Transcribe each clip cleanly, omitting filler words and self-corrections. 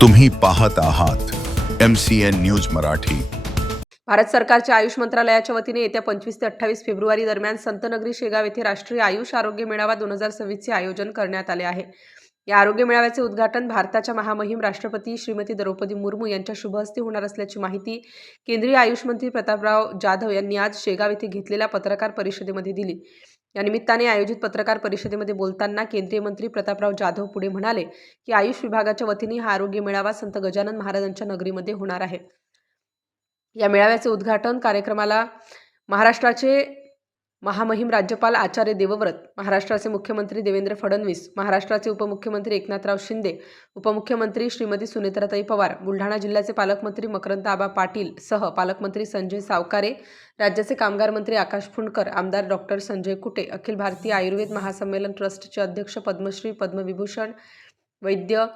तुम्ही पाहत आहात MCN न्यूज मराठी। भारत सरकारच्या आयुष मंत्रालयाच्या वतीने येत्या 25 ते 28 फेब्रुवारी दरम्यान संतनगरी शेगाव येथे राष्ट्रीय आयुष आरोग्य मेळावा 2026 चे आयोजन करण्यात आले आहे। या आरोग्य मेळाव्याचे उद्घाटन भारताच्या महामहिम राष्ट्रपती श्रीमती द्रौपदी मुर्मू यांच्या शुभ हस्ते होणार असल्याची माहिती केंद्रीय आयुष मंत्री प्रतापराव जाधव यांनी आज शेगाव येथे घेतलेल्या पत्रकार परिषदेमध्ये दिली। या निमित्ताने आयोजित पत्रकार परिषदेमध्ये बोलताना केंद्रीय मंत्री प्रतापराव जाधव पुढे म्हणाले की आयुष विभागाच्या वतीने हा आरोग्य मेळावा संत गजानन महाराजांच्या नगरीमध्ये होणार आहे। या मेळाव्याचे उद्घाटन कार्यक्रमाला महाराष्ट्राचे महामहिम राज्यपाल आचार्य देवव्रत, महाराष्ट्राचे मुख्यमंत्री देवेंद्र फडणवीस, महाराष्ट्राचे उपमुख्यमंत्री एकनाथराव शिंदे, उपमुख्यमंत्री श्रीमती सुनेत्राताई पवार, बुलढाणा जिल्ह्याचे पालकमंत्री मकरंद आबा पाटील सह पालकमंत्री संजय सावकारे, राज्याचे कामगार मंत्री आकाश फुंडकर, आमदार डॉक्टर संजय कुटे, अखिल भारतीय आयुर्वेद महासंमेलन ट्रस्टचे अध्यक्ष पद्मश्री पद्मविभूषण वैद्य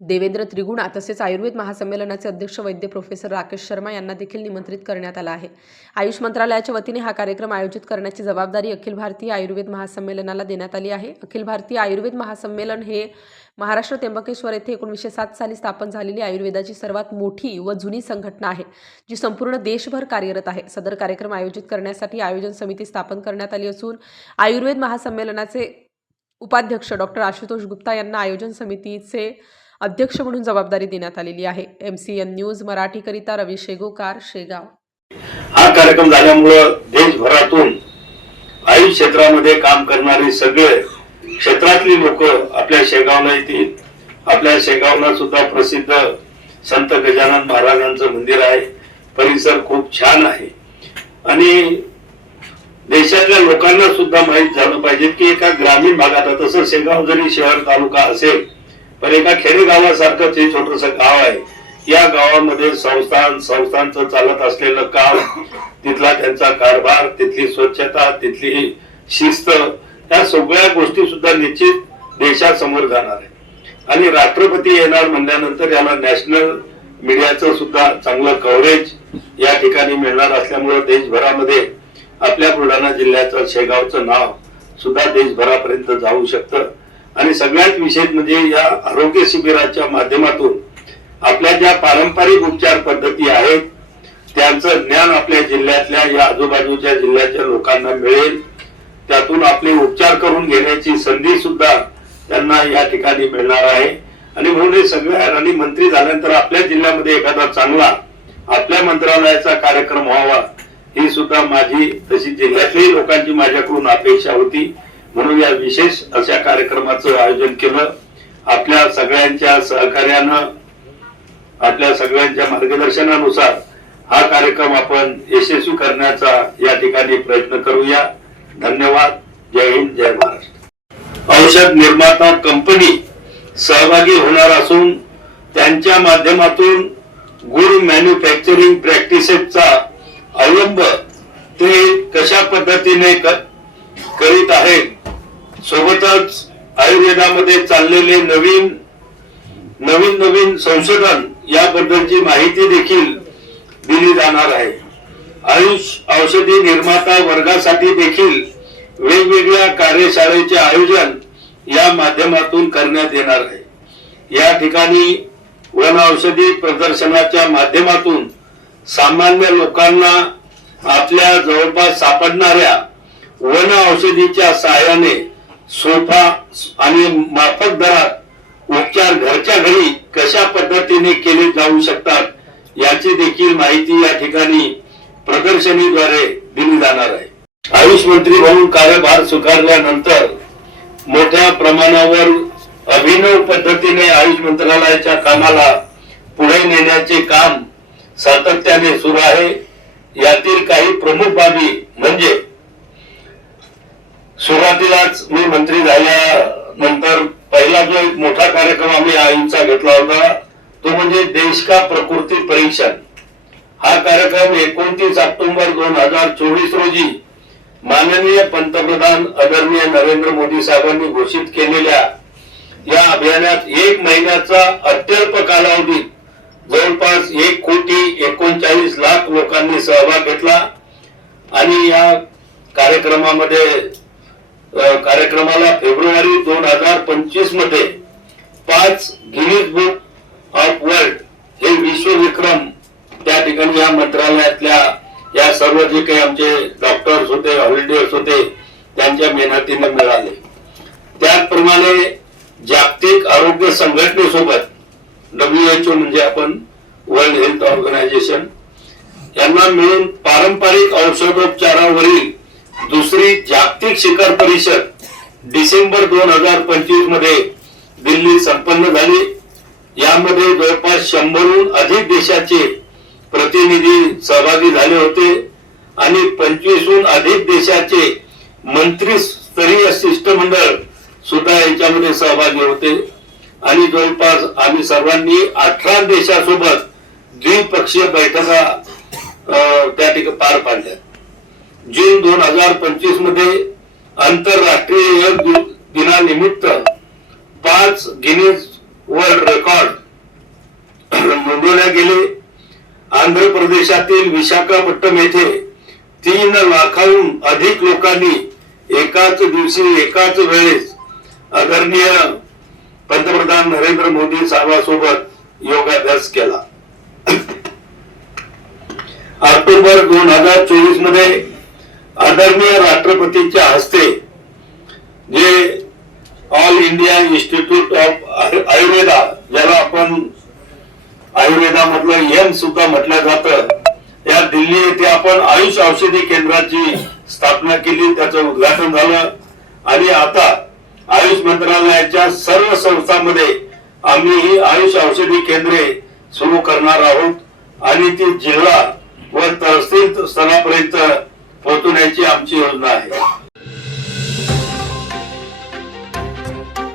देवेंद्र त्रिगुणा तसेच आयुर्वेद महासंमेलनाचे अध्यक्ष वैद्य प्रोफेसर राकेश शर्मा यांना देखील निमंत्रित करण्यात आला आहे। आयुष मंत्रालयाच्या वतीने हा कार्यक्रम आयोजित करण्याची जबाबदारी अखिल भारतीय आयुर्वेद महासंमेलनाला देण्यात आली आहे। अखिल भारतीय आयुर्वेद महासंमेलन हे महाराष्ट्र त्र्यंबकेश्वर येथे 1907 साली स्थापन झालेली आयुर्वेदाची सर्वात मोठी व जुनी संघटना आहे, जी संपूर्ण देशभर कार्यरत आहे। सदर कार्यक्रम आयोजित करण्यासाठी आयोजन समिती स्थापन करण्यात आली असून आयुर्वेद महासंमेलनाचे उपाध्यक्ष डॉक्टर आशुतोष गुप्ता यांना आयोजन समितीचे अध्यक्ष म्हणून जबाबदारी देण्यात आलेली आहे। MCN न्यूज मराठी करिता रवी शेगोकार, शेगाव। हा कार्यक्रम झाल्यामुळे देशभरातून आयुष क्षेत्रामध्ये काम करणारे सगळे क्षेत्रातली लोक आपल्या शेगावला येतील। आपल्या शेगावला सुद्धा प्रसिद्ध संत गजानन महाराजांचं मंदिर आहे, परिसर खूप छान आहे आणि देशातल्या लोकांना सुद्धा माहित झालं पाहिजे की एका ग्रामीण भागात, तसं शेगाव जरी शहर तालुका असेल पण एका खेडेगावासारखंच हे छोटस गाव आहे। या गावामध्ये संस्थांचं चालत असलेलं काम, तिथला त्यांचा कारभार, तिथली स्वच्छता, तिथली शिस्त, या सगळ्या गोष्टी सुद्धा निश्चित देशासमोर जाणार आहे आणि राष्ट्रपती येणार म्हणल्यानंतर याला नॅशनल मीडियाचं सुद्धा चांगलं कव्हरेज या ठिकाणी मिळणार असल्यामुळे देशभरामध्ये आपल्या बुलढाणा जिल्ह्याचं शेगावचं नाव सुद्धा देशभरापर्यंत जाऊ शकतं। आणि सगळ्यात विशेष म्हणजे या आरोग्य शिबिराच्या माध्यमातून आपल्या ज्या पारंपरिक उपचार पद्धती आहेत त्यांचं ज्ञान आपल्या जिल्ह्यातल्या या आजूबाजूच्या जिल्ह्याच्या लोकांना मिळेल, त्यातून आपले उपचार करून घेण्याची संधी सुद्धा त्यांना या ठिकाणी मिळणार आहे। आणि म्हणून हे सगळ्या आणि मंत्री झाल्यानंतर आपल्या जिल्ह्यामध्ये एखादा चांगला आपल्या मंत्रालयाचा कार्यक्रम व्हावा ही सुद्धा माझी, तशी जिल्ह्यातल्याही लोकांची माझ्याकडून अपेक्षा होती। म्हणून या विशेष अशा कार्यक्रमाचं आयोजन केलं। आपल्या सगळ्यांच्या सहकार्यानं, आपल्या सगळ्यांच्या मार्गदर्शनानुसार हा कार्यक्रम आपण यशस्वी करण्याचा या ठिकाणी प्रयत्न करूया। धन्यवाद। जय हिंद, जय महाराष्ट्र। औषध निर्माता कंपनी सहभागी होणार असून त्यांच्या माध्यमातून गुड मॅन्युफॅक्चरिंग प्रॅक्टिसेसचा अवलंब ते कशा पद्धतीने करीत आहेत, सोबतच आयुर्वेदामध्ये चाललेले नवीन संशोधन याबद्दलची माहिती देखील दिली जाणार आहे। आयुष औषधी निर्माता वर्गासाठी देखील वेगवेगळ्या कार्यशाळेचे आयोजन या माध्यमातून करण्यात येणार आहे। या ठिकाणी वन औषधी प्रदर्शनाच्या माध्यमातून सामान्य लोकांना आपल्या जवळपास सापडणाऱ्या वन औषधीच्या सहाय्याने सोपा आणि माफक दरात उपचार घरच्या घरी कशा पद्धतीने केले जाऊ शकतात याची देखील माहिती या ठिकाणी प्रदर्शनीद्वारे दिली जाणार आहे। आयुष मंत्री म्हणून कार्यभार स्वीकारल्यानंतर मोठ्या प्रमाणावर अभिनव पद्धतीने आयुष मंत्रालयाच्या कामाला पुढे नेण्याचे काम सातत्याने सुरू आहे। यातील काही प्रमुख बाबी म्हणजे सुरुवातीलाच मी मंत्री झाल्यानंतर पहिला जो एक मोठा कार्यक्रम आम्ही आयुषचा घेतला होता तो म्हणजे देश का प्रकृती परीक्षण। हा कार्यक्रम 29 ऑक्टोबर 2024 रोजी माननीय पंतप्रधान आदरणीय नरेंद्र मोदी साहेबांनी घोषित केलेल्या या अभियानात 1 महिन्याचा अत्यल्प कालावधीत जवळपास 1,39,00,000 लोकांनी सहभाग घेतला आणि या कार्यक्रमाला फेब्रुवारी 2025 मध्ये 5 गिनीज बुक ऑफ वर्ल्ड हे विश्व विक्रम त्या ठिकाणी या मंत्रालयातल्या या सर्व जे काही आमचे डॉक्टर्स होते, हॉलिडेयर्स होते, त्यांच्या मेहनतीने मिळाले. त्याचप्रमाणे जागतिक आरोग्य संघटनेसोबत WHO म्हणजे आपण वर्ल्ड हेल्थ ऑर्गनायझेशन यांना मिळून पारंपरिक औषधोपचारावरील दुसरी जागतिक शिखर परिषद डिसेंबर 2025 मध्ये दिल्लीत संपन्न झाली. यामध्ये जवळपास 100हून अधिक देशाचे प्रतिनिधी सहभागी झाले होते आणि 25हून अधिक देशाचे मंत्रीस्तरीय शिष्टमंडळ सुद्धा याच्यामध्ये सहभागी होते आणि जवळपास आम्ही सर्वांनी 18 देशासोबत द्विपक्षीय बैठका त्या ठिकाणी पार पाडल्या. जून 2025 मध्ये आंतरराष्ट्रीय योग दिनानिमित्त 5 गिनीज वर्ल्ड रेकॉर्ड नोंदवले गेले. आंध्र प्रदेशातील विशाखापट्टणम येथे 3 लाखाहून अधिक लोकांनी एकाच दिवशी एकाच वेळेस आदरणीय पंतप्रधान नरेंद्र मोदी साहेबांसोबत योगाभ्यास केला. ऑक्टोबर 2024 मध्ये आदरणीय राष्ट्रपतींच्या हस्ते जे all India institute of Ayurveda, ज्याला आपण आयुर्वेदामधलं एम्स सुद्धा म्हटलं जातं, या दिल्ली येथे आपण आयुष औषधी केंद्राची स्थापना केली. त्याचं उद्घाटन झालं आणि आता आयुष मंत्रालयाच्या सर्व संस्थांमध्ये आम्ही ही आयुष औषधी केंद्रे सुरू करणार आहोत आणि ती जिल्हा व तहसील स्तरापर्यंत पोहोचवण्याची आमची योजना आहे.